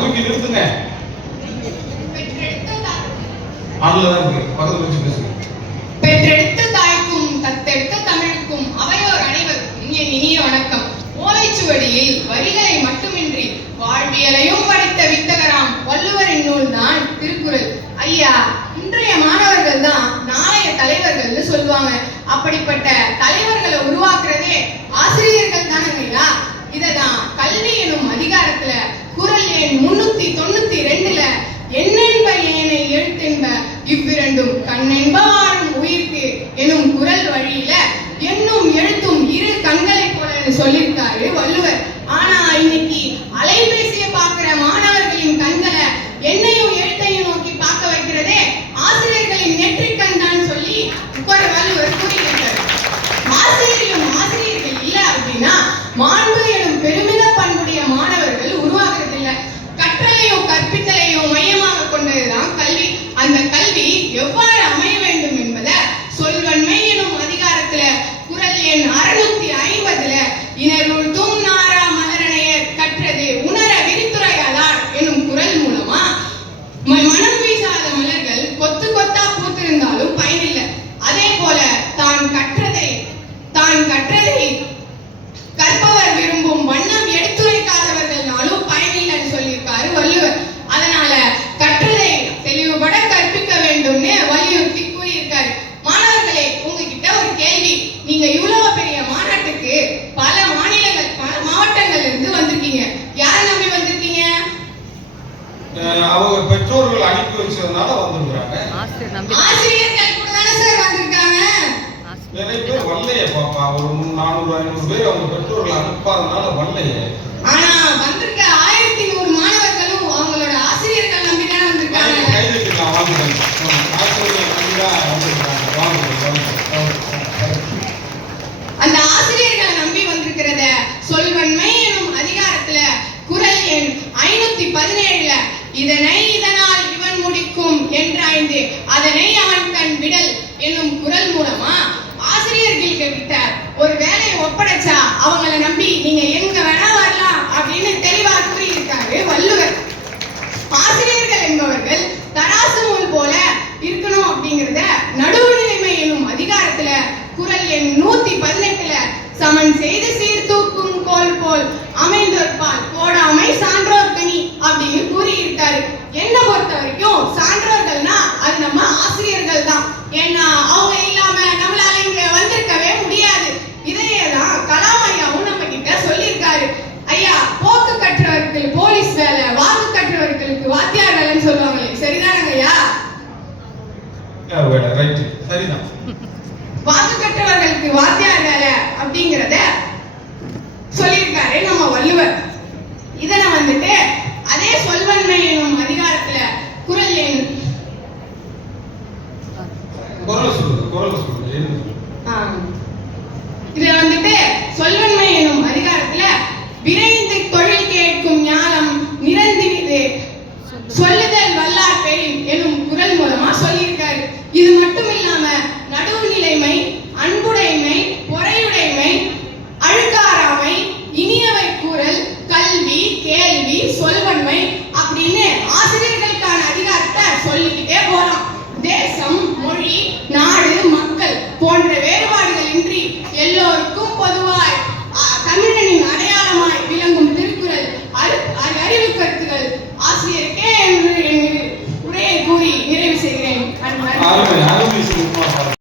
தூக்கி நிறுத்துங்க. அதுலதான் இருக்கு. பக்கத்துல வச்சு பேசுங்க. பெற்றெடுத்த தாய்க்கும் தத்தெடுத்த தமிழுக்கும் அவையோர் அனைவருக்கும் என் இனிய வணக்கம். ஓலைச்சுவடியில் வரிகளை மட்டுமின்றி வாழ்வியலையும் படைத்த வித்தகராம் வள்ளுவரின் நூல் தான் திருக்குறள். ஐயா, இன்றைய மாணவர்கள் தான் நாளைய தலைவர்கள்னு சொல்லுவாங்க. அப்படிப்பட்ட தலைவர்களை உருவாக்குறதே ஆசிரியர்கள் தானுங்க ஐயா. இததான் கல்வி எனும் அதிகாரத்துல குறள் எண் 392ல எண்ணென்ப ஏனை எழுத்தென்ப இவ்விரண்டும் கண்ணென்ப ஆறும் உயிர்க்கு எனும் குறள் வழியில எண்ணும் எழுத்தும் இரு கண்களை போலன்னு சொல்லியிருக்காரு வள்ளுவர். ஆனா இன்னைக்கு அலைபேசியை பார்க்கிற மாணவர்களின் கண்களை எண்ணையும் எழுத்தையும் நோக்கி பார்க்க வைக்கிறதே ஆசிரியர்களின் நெற்றிக்கண் தான் சொல்லி வள்ளுவர் கூறியிருக்காரு. ஆசிரியர்கள் இல்ல அப்படின்னா மாண்பு எனும் பெருமித பண்புடைய மாணவர்கள் உருவாகிறது இல்லை. கற்றலையும் கற்பித்தலையும் மையமாக கொண்டதுதான் கல்வி. அந்த கல்வி எவ்வாறு அமைய வேண்டும் என்பதை சொல்வன்மை எனும் அதிகாரத்துல குறள் எண் 650ல இனருள் தூம் நாரா மலரணையர் கற்றது உணர விரித்துரையாதார் எனும் குறள் மூலமா மனம் வீசாத மலர்கள் கொத்து கொத்தா பூத்திருந்தாலும் பயனில்லை. அதே போல தான் கற்றதை கற்பவர் விரும்பும் வண்ணம் எடுத்துரைக்காதவர்கள்னாலும் பயனில்லைன்னு சொல்லியிருக்காரு வள்ளுவர். அதனால கற்றதை தெளிவுபட கற்பிக்க வேண்டும்னு வலியுறுத்தி கூறியிருக்காரு. மாணவர்களே, உங்ககிட்ட ஒரு கேள்வி. நீங்க இவ்வளவு பெரிய மாநாட்டுக்கு பல மாநிலங்கள் பல மாவட்டங்கள்ல இருந்து வந்திருக்கீங்க. யாரை நம்பி வந்திருக்கீங்க? அவங்க பெற்றோர்கள் அனுப்பி வச்சதுனால வந்திருக்காங்க. ஆசிரியர்கள் கூட தானே சார் வந்திருக்காங்க. நிறைய பேர் வரலையே பாப்பா. ஒரு 400-500 பேர் அவங்க பெற்றோர்கள் அனுப்பாதனால வரலையே. ஆனா வந்திருக்க 1100 மாணவர்களும் அவங்களோட ஆசிரியர்கள் நம்பி தான் வந்திருக்காங்க. கைதுக்கலாம் வாங்க. ஆசிரியர்கள் நம்பி தான் வந்திருக்காங்க. அந்த ஆசிரியர்களை நம்பி வந்திருக்கிறத சொல்வன்மை எனும் அதிகாரத்துல குறள் எண் 517ல இதனை இதனால் இவன் முடிக்கும் என்றாய்ந்து அதனை அவன் கண் விடல் என்னும் குறள் மூலமா ஆசிரியர்கள் கிட்ட ஒரு வேலையை ஒப்படைச்சா அவங்களை நம்பி நீங்க எங்க வேணா வரலாம் அப்படின்னு தெளிவா கூறியிருக்காரு வள்ளுவர். ஆசிரியர்கள் என்பவர்கள் தராசு நூல் போல இருக்கணும் அப்படிங்கிறத நடுவுநிலைமை என்னும் அதிகாரத்துல குறள் எண் 118ல சமன் செய்து சீர்தூக்கும் கோல் போல் அமைந்தோர்பால் போடாமை சான்றோர் கனி அப்படின்னு கூறியிருக்காரு. என்ன பொறுத்த வரைக்கும் சான்றோர்கள்னா அது நம்ம ஆசிரியர்கள் தான். ஏன்னா அவங்க இல்லாம நம்மளால இங்க வந்திருக்கவே முடியாது. இதையேதான் கலாம் ஐயாவும் நம்ம கிட்ட சொல்லியிருக்காரு. ஐயா, போக்கு கற்றவர்களுக்கு போலீஸ் வேலை, வாக்கு கற்றவர்களுக்கு வாத்தியார் வேலைன்னு சொல்லுவாங்களே, சரிதானங்க ஐயா? சரிதான். வாக்கு கற்றவர்களுக்கு வாத்தியார் வேலை அப்படிங்கிறத சொல்லியிருக்காரு நம்ம வள்ளுவர். இதனை வந்துட்டு அதே சொல்வன்மை எனும் அதிகாரத்துல குறள் எண் இதுல வந்துட்டு சொல்வன்மை எனும் அதிகாரத்துல விரைந்து தொழில் கேட்கும் ஞானம் நிரந்திரிது சொல்லுதல் வல்லார் பெரின் எனும் குறள் மூலமா சொல்லியிருக்காரு. இது மட்டும் இல்லாம நடுவுநிலைமை, அன்புடைமை, பொறையுடைமை, அழுக்காராமை, இனியவை கூறல், கல்வி, கேள்வி, சொல்வன்மை அப்படின்னு ஆசிரியர்களுக்கான அதிகாரத்தை சொல்லிக்கிட்டே போலாம்.